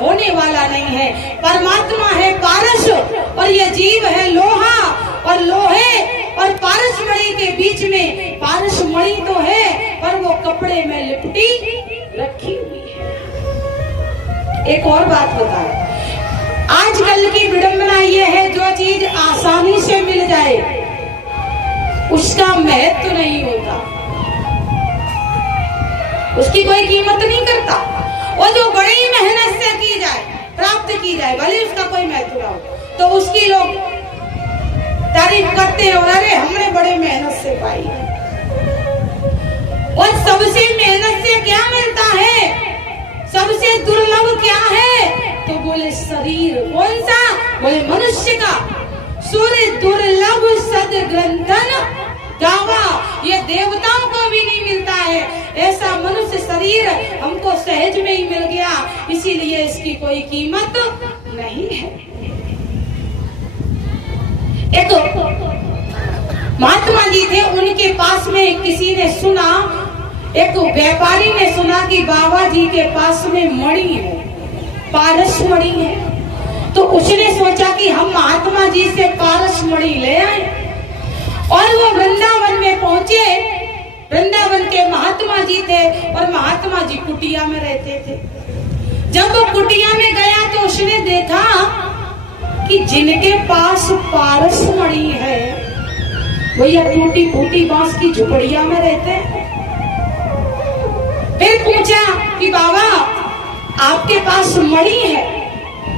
होने वाला नहीं है। परमात्मा है पारस और ये जीव है लोहा, और लोहे और पारस मणि के बीच में पारस मणि तो है पर वो कपड़े में लिपटी रखी हुई है। एक और बात बताओ, आजकल की विडंबना ये है जो चीज आसानी से मिल जाए उसका महत्व तो नहीं होता, उसकी कोई कीमत नहीं करता। वो जो बड़ी मेहनत से की जाए, प्राप्त की जाए, भले उसका कोई महत्व ना हो, तो उसकी लोग तारीफ करते हैं और अरे हमने बड़े मेहनत से पाई। और सबसे मेहनत से क्या मिलता है, सबसे दुर्लभ क्या है, तो बोले शरीर। कौन सा? बोले मनुष्य का। सूर्य दुर्लभ सद ग्रंथन गावा, ये देवताओं को भी नहीं मिलता है। ऐसा मनुष्य शरीर हमको सहज में ही मिल गया, इसीलिए इसकी कोई कीमत नहीं है। एक महात्मा जी थे, उनके पास में किसी ने सुना, एक व्यापारी ने सुना कि बाबा जी के पास में मणि है, पारस मणि है। तो उसने सोचा कि हम महात्मा जी से पारस मणि ले आए, और वो वृंदावन में पहुंचे। वृंदावन के महात्मा जी थे और महात्मा जी कुटिया में रहते थे। जब वो कुटिया में गया तो उसने देखा कि जिनके पास पारस मणि है वो ये टूटी फूटी बांस की झुपड़िया में रहते हैं। फिर पूछा कि बाबा आपके पास मणि है,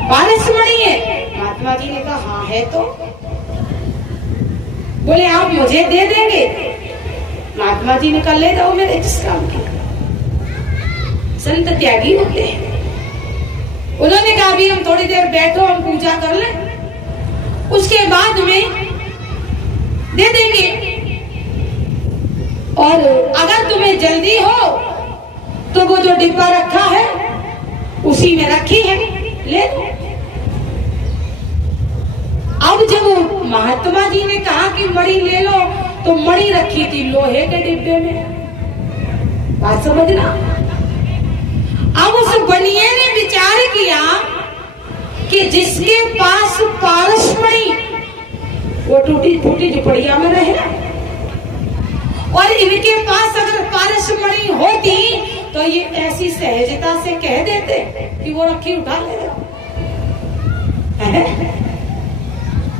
पारस मणि है? महात्मा जी ने कहा हाँ है। तो बोले आप मुझे दे देंगे? महात्मा जी ने कहा ले जाओ, मेरे जिस काम की। संत त्यागी होते हैं। उन्होंने कहा अभी हम थोड़ी देर बैठो, हम पूजा कर लें, उसके बाद में दे देंगे, और अगर तुम्हें जल्दी हो तो वो जो डिब्बा रखा है उसी में रखी है, ले लो। अब जब महात्मा जी ने कहा कि मणि ले लो, तो मणि रखी थी लोहे के डिब्बे में। बात समझना। अब उस बनिए ने विचार किया कि जिसके पास पारस मणि वो टूटी फूटी झुपड़िया में रहे, और इनके पास अगर पारस मणि होती तो ये ऐसी सहजता से कह देते कि वो रखी उठा ले।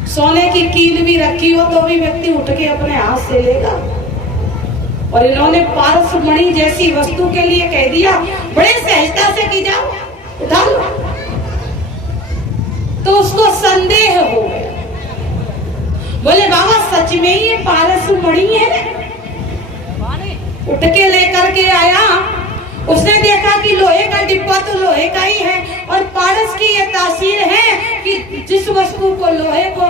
सोने की कील भी रखी हो तो भी व्यक्ति उठ के अपने हाथ से लेगा, और इन्होंने पारस मणि जैसी वस्तु के लिए कह दिया बड़े सहजता से की जाओ, उठा लो। तो उसको संदेह हो गया। बोले बाबा सच में ही ये पारस मणि है? उठ के लेकर के आया, उसने देखा कि लोहे का डिब्बा तो लोहे का ही है, और पारस की ये तासीर है कि जिस वस्तु को लोहे को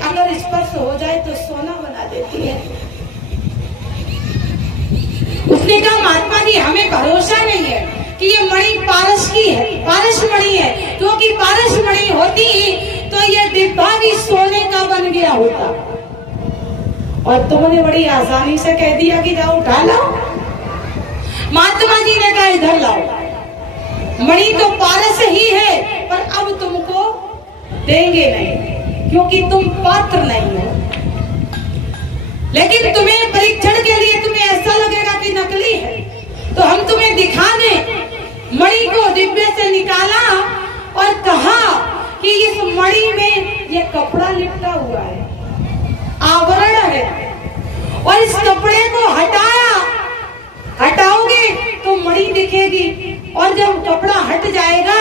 अगर स्पर्श हो जाए तो सोना बना देती है। उसने कहा महात्मा जी हमें भरोसा नहीं है कि ये मणि पारस की है, पारस मणि है, क्योंकि पारस मणि होती तो ये डिब्बा भी सोने का बन गया होता, और तुमने बड़ी आसानी से कह दिया कि जाओ उठा लाओ। महात्मा जी ने कहा इधर लाओ, मणि तो पारस ही है, पर अब तुमको देंगे नहीं क्योंकि तुम पात्र नहीं हो। लेकिन तुम्हें परीक्षण के लिए तुम्हें ऐसा लगेगा कि नकली है, तो हम तुम्हें दिखा दें। मणि को डिब्बे से निकाला और कहा कि इस मणि में ये कपड़ा लिपटा हुआ है, आवरण है, और इस कपड़े को हटाओगे तो मणि दिखेगी, और जब कपड़ा हट जाएगा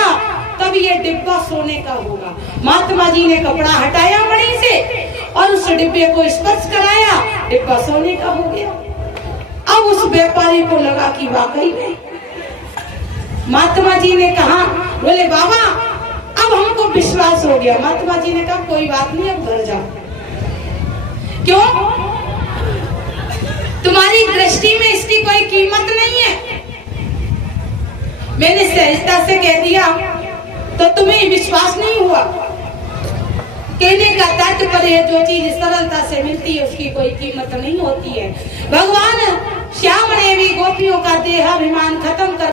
तब ये डिब्बा सोने का होगा। महात्मा जी ने कपड़ा हटाया मणि से और उस डिब्बे को स्पर्श कराया, डिब्बा सोने का हो गया। अब उस व्यापारी को लगा कि वाकई में। महात्मा जी ने कहा, बोले बाबा अब हमको विश्वास हो गया। महात्मा जी ने कहा कोई बात नहीं, अब घर जाओ। क्यों? तुम्हारी दृष्टि में इसकी कोई कीमत नहीं है। मैंने सहजता से कह दिया तो तुम्हें विश्वास नहीं हुआ। कहने का तात्पर्य जो चीज सरलता से मिलती है उसकी कोई कीमत नहीं होती है। भगवान श्याम ने भी गोपियों का देहाभिमान खत्म कर